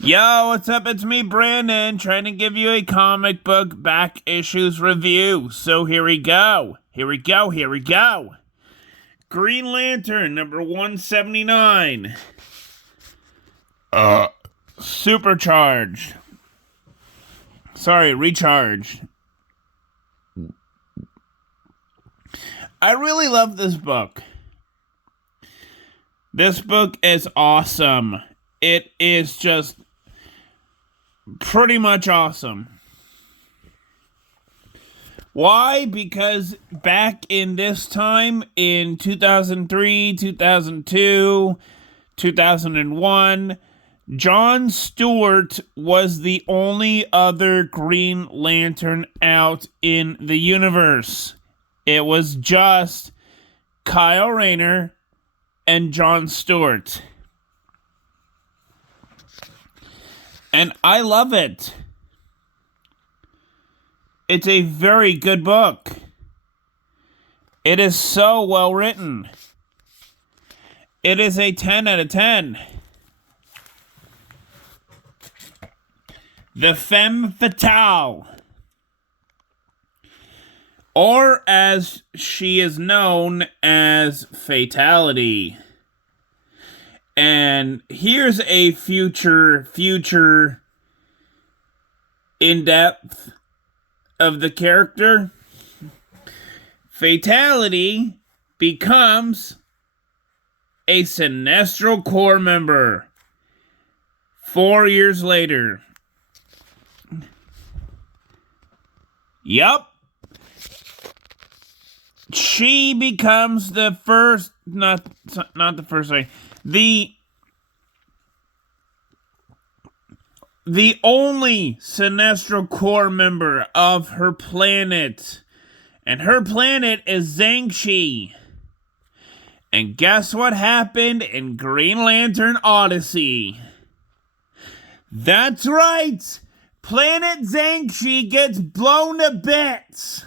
Yo, what's up? It's me, Brandon, trying to give you a comic book back issues review. So here we go. Here we go. Green Lantern, number 179. Supercharged. Sorry, recharged. I really love this book. This book is awesome. It is just pretty much awesome. Why? Because back in this time, in 2003, 2002, 2001, John Stewart was the only other Green Lantern out in the universe. It was just Kyle Rayner and John Stewart. And I love it. It's a very good book. It is so well written. It is a 10 out of 10. The Femme Fatale, or as she is known as Fatality. And here's a future in-depth of the character. Fatality becomes a Sinestro Corps member 4 years later. Yup. She becomes the first, not the first, sorry, the only Sinestro Corps member of her planet. And her planet is Zangshi. And guess what happened in Green Lantern Odyssey? That's right! Planet Zangshi gets blown to bits!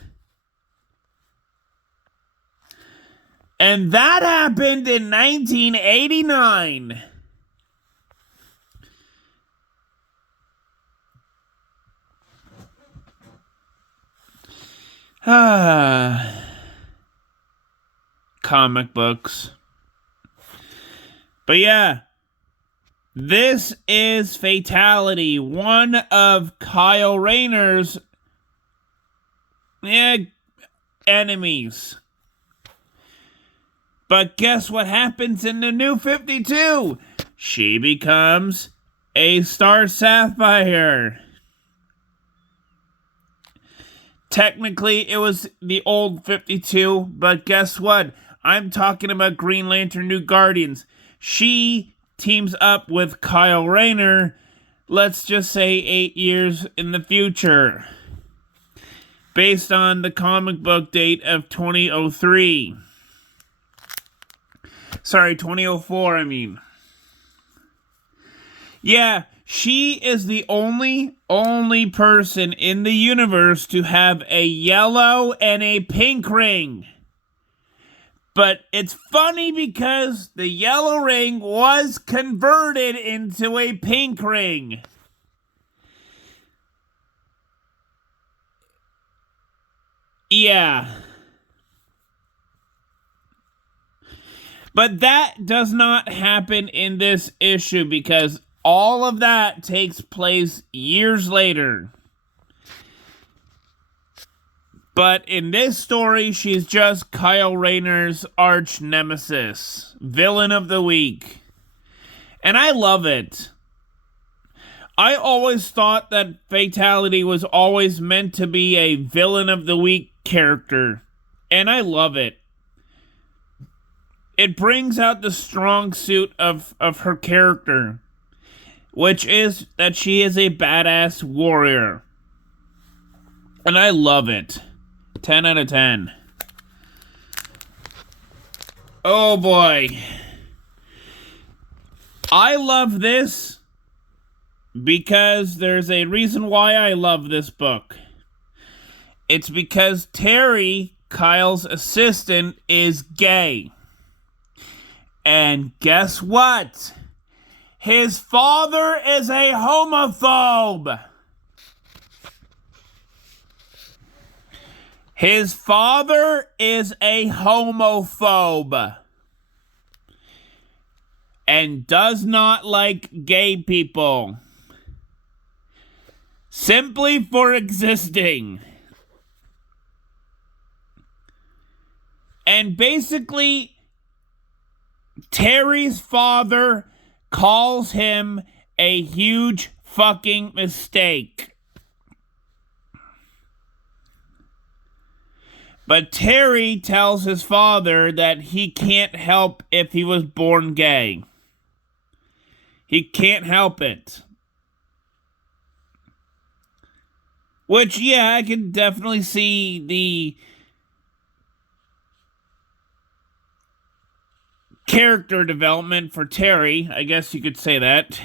And that happened in 1989. Comic books. But yeah, this is Fatality, one of Kyle Rayner's enemies. But guess what happens in the New 52? She becomes a Star Sapphire. Technically, it was the old 52, but guess what? I'm talking about Green Lantern New Guardians. She teams up with Kyle Rayner, let's just say 8 years in the future, based on the comic book date of 2003. Sorry, 2004, I mean. Yeah, she is the only person in the universe to have a yellow and a pink ring. But it's funny because the yellow ring was converted into a pink ring. Yeah. But that does not happen in this issue because all of that takes place years later. But in this story, she's just Kyle Rayner's arch nemesis, villain of the week. And I love it. I always thought that Fatality was always meant to be a villain of the week character. And I love it. It brings out the strong suit of her character, which is that she is a badass warrior. And I love it. 10 out of 10. Oh boy. I love this because there's a reason why I love this book. It's because Terry, Kyle's assistant, is gay. And guess what? His father is a homophobe. His father is a homophobe and does not like gay people simply for existing. And basically, Terry's father calls him a huge fucking mistake. But Terry tells his father that he can't help if he was born gay. He can't help it. Which, yeah, I can definitely see the character development for Terry. I guess you could say that.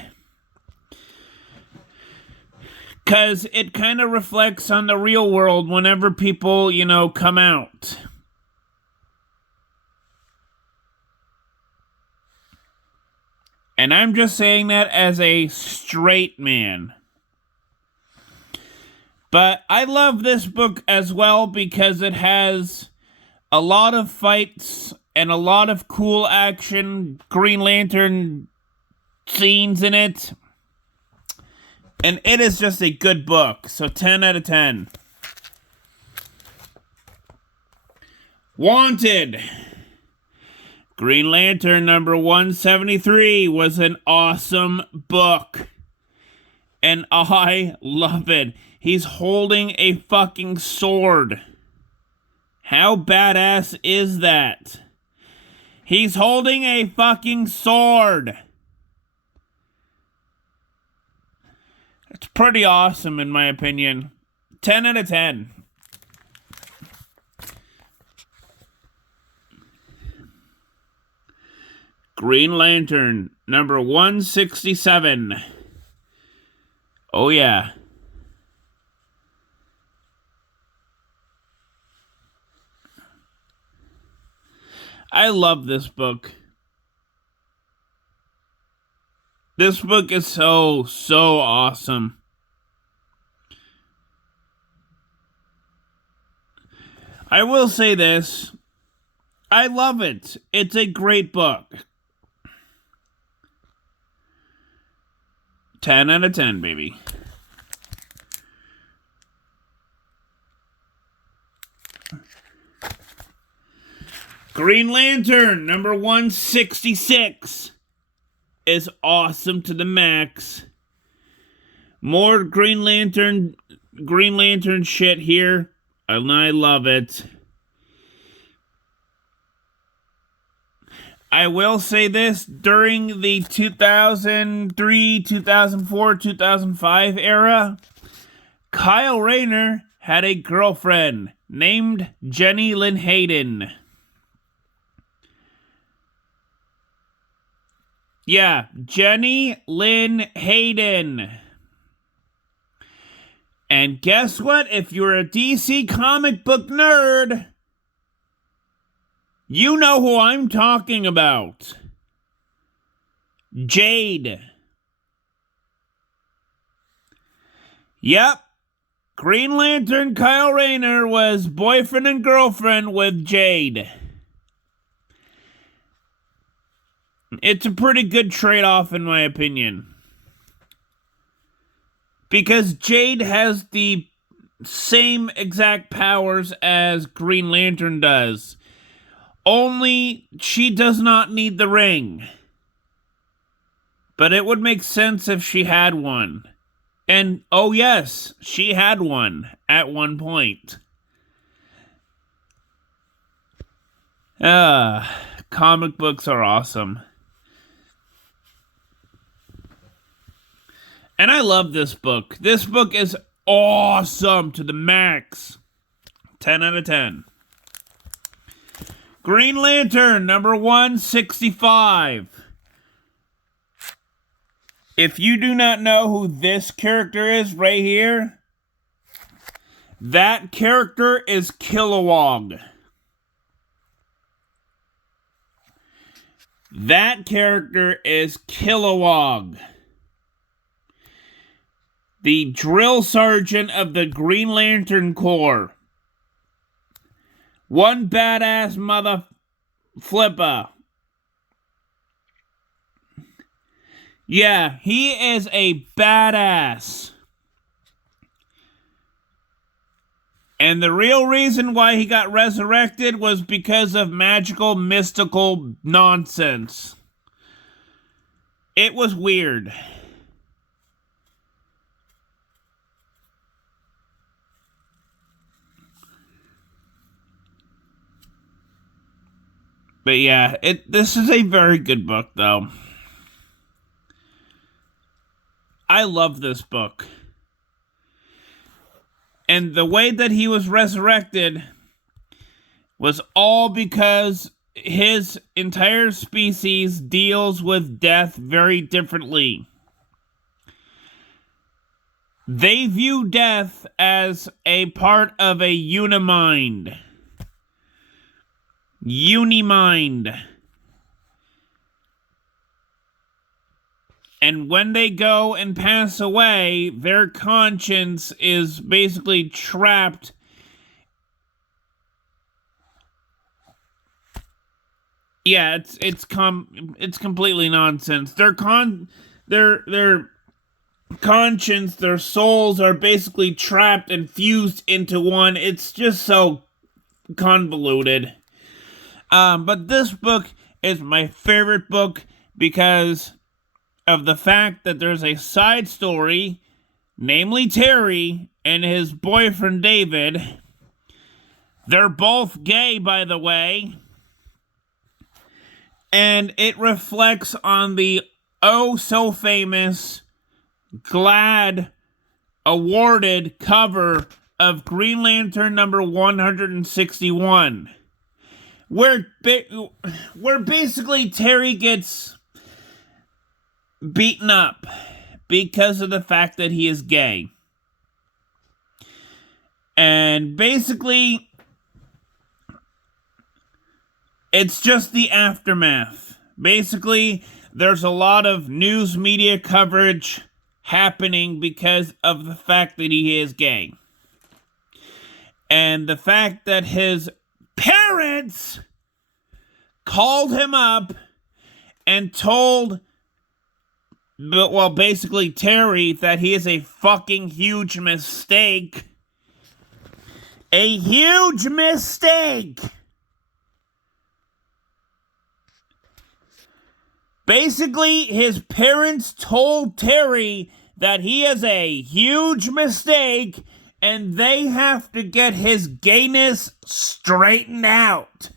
Because it kind of reflects on the real world whenever people, come out. And I'm just saying that as a straight man. But I love this book as well because it has a lot of fights and a lot of cool action Green Lantern scenes in it. And it is just a good book. So 10 out of 10. Wanted. Green Lantern number 173 was an awesome book. And I love it. He's holding a fucking sword. How badass is that? He's holding a fucking sword. It's pretty awesome, in my opinion. 10 out of 10. Green Lantern, number 167. Oh, yeah. I love this book. This book is so awesome. I will say this. I love it. It's a great book. 10 out of 10, baby. Green Lantern, number 166. Is awesome to the max. More Green Lantern shit here, and I love it. I will say this, during the 2003, 2004, 2005 era, Kyle Rayner had a girlfriend named Jenny Lynn Hayden. Yeah, Jenny Lynn Hayden. And guess what? If you're a DC comic book nerd, you know who I'm talking about. Jade. Yep. Green Lantern Kyle Rayner was boyfriend and girlfriend with Jade. It's a pretty good trade-off, in my opinion. Because Jade has the same exact powers as Green Lantern does. Only she does not need the ring. But it would make sense if she had one. And, oh yes, she had one at one point. Comic books are awesome. And I love this book. This book is awesome to the max. 10 out of 10. Green Lantern, number 165. If you do not know who this character is right here, that character is Kilowog. That character is Kilowog, the drill sergeant of the Green Lantern Corps. One badass mother flipper. Yeah, he is a badass. And the real reason why he got resurrected was because of magical, mystical nonsense. It was weird. But yeah, this is a very good book, though. I love this book. And the way that he was resurrected was all because his entire species deals with death very differently. They view death as a part of a unimind. And when they go and pass away, their conscience is basically trapped. Yeah, it's completely nonsense. Their conscience, their souls are basically trapped and fused into one. It's just so convoluted. But this book is my favorite book because of the fact that there's a side story, namely Terry and his boyfriend David. They're both gay, by the way. And it reflects on the oh-so-famous GLAAD awarded cover of Green Lantern number 161. Where basically Terry gets beaten up because of the fact that he is gay. And basically, it's just the aftermath. Basically, there's a lot of news media coverage happening because of the fact that he is gay. And the fact that his parents called him up and told basically Terry that he is a fucking huge mistake. A huge mistake! Basically, his parents told Terry that he is a huge mistake and they have to get his gayness straightened out.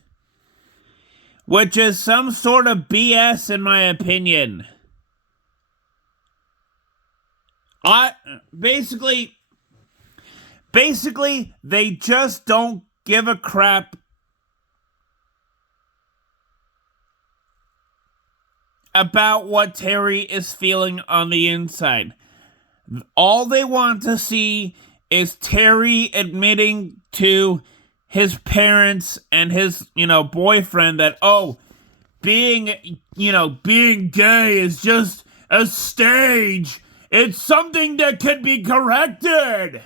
Which is some sort of BS in my opinion. Basically, they just don't give a crap about what Terry is feeling on the inside. All they want to see is Terry admitting to his parents and his, boyfriend that, being gay is just a stage. It's something that can be corrected.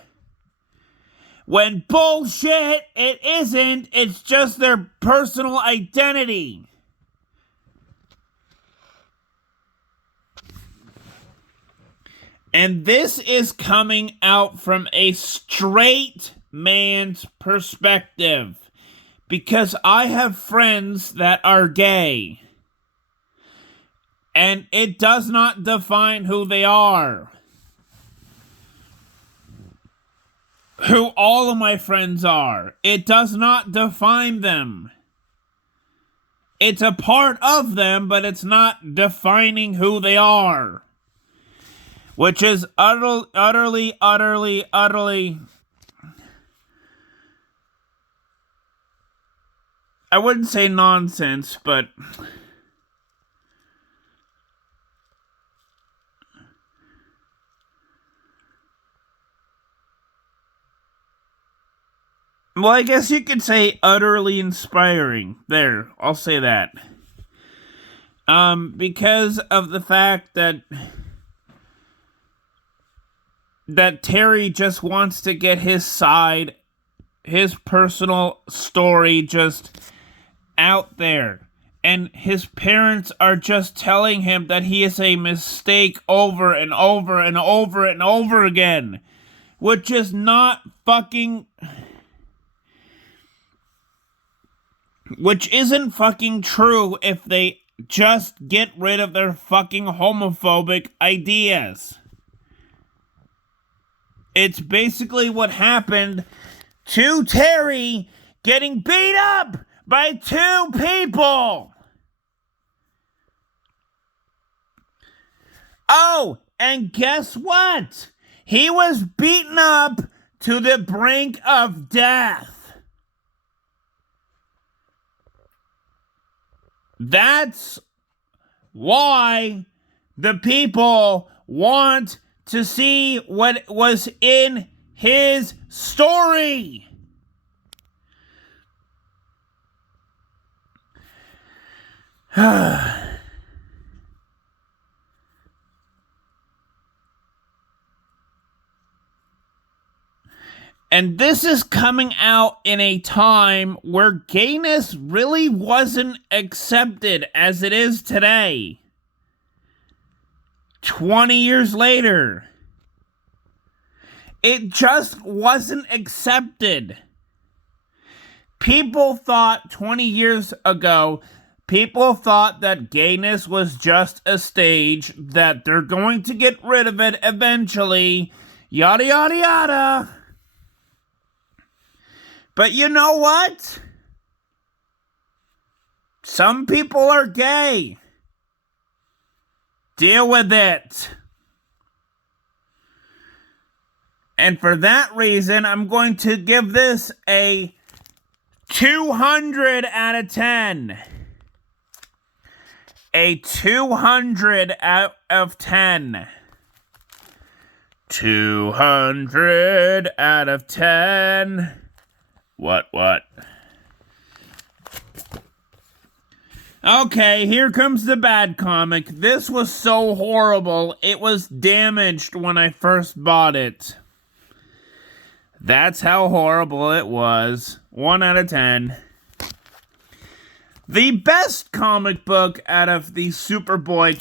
When bullshit, it isn't. It's just their personal identity. And this is coming out from a straight man's perspective. Because I have friends that are gay. And it does not define who they are. Who all of my friends are. It does not define them. It's a part of them, but it's not defining who they are. Which is utterly, I wouldn't say nonsense, but well, I guess you could say utterly inspiring. There, I'll say that. Because of the fact that Terry just wants to get his side, his personal story just out there. And his parents are just telling him that he is a mistake over and over and over and over again. Which is not fucking... Which isn't fucking true if they just get rid of their fucking homophobic ideas. It's basically what happened to Terry getting beat up by two people. Oh, and guess what? He was beaten up to the brink of death. That's why the people want to see what was in his story. And this is coming out in a time where gayness really wasn't accepted as it is today. 20 years later. It just wasn't accepted. People thought 20 years ago, people thought that gayness was just a stage, that they're going to get rid of it eventually, yada yada yada. But you know what? Some people are gay. Deal with it. And for that reason, I'm going to give this a 200 out of 10. A 200 out of 10. 200 out of 10. What? Okay, here comes the bad comic. This was so horrible, it was damaged when I first bought it. That's how horrible it was. 1 out of 10. The best comic book out of the Superboy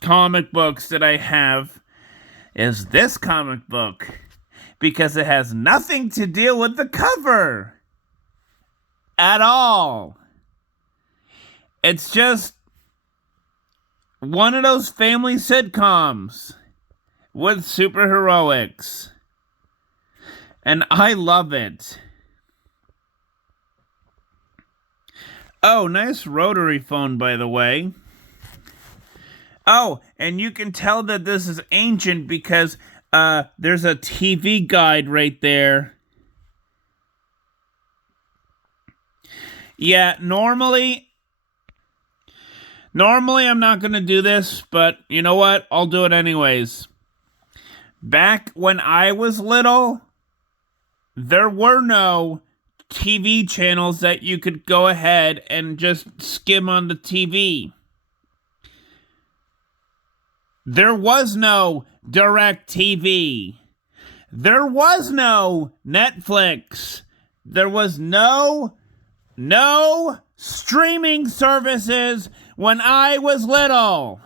comic books that I have is this comic book. Because it has nothing to deal with the cover. At all. It's just one of those family sitcoms with superheroics. And I love it. Oh, nice rotary phone, by the way. Oh, and you can tell that this is ancient because there's a TV guide right there. Yeah, normally I'm not going to do this, but you know what? I'll do it anyways. Back when I was little, there were no TV channels that you could go ahead and just skim on the TV. There was no DirecTV. There was no Netflix. There was no streaming services when I was little.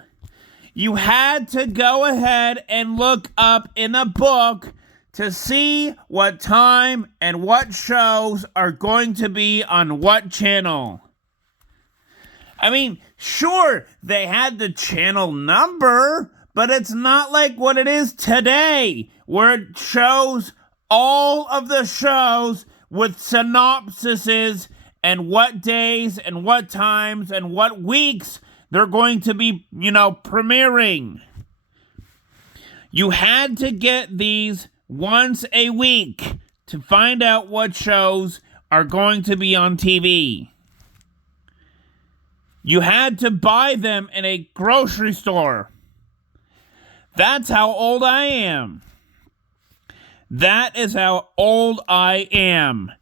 You had to go ahead and look up in a book to see what time and what shows are going to be on what channel. I mean, sure, they had the channel number, but it's not like what it is today, where it shows all of the shows with synopsises and what days and what times and what weeks they're going to be, premiering. You had to get these once a week to find out what shows are going to be on TV. You had to buy them in a grocery store. That's how old I am. That is how old I am.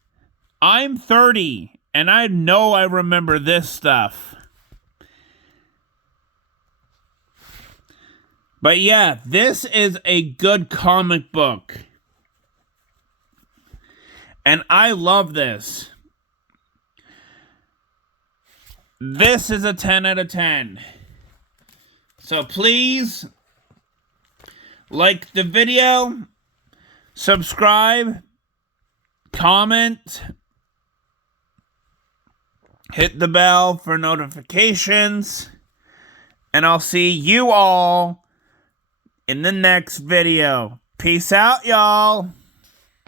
I'm 30, and I know I remember this stuff. But yeah, this is a good comic book. And I love this. This is a 10 out of 10. So please, like the video, subscribe, comment, hit the bell for notifications, and I'll see you all in the next video. Peace out, y'all.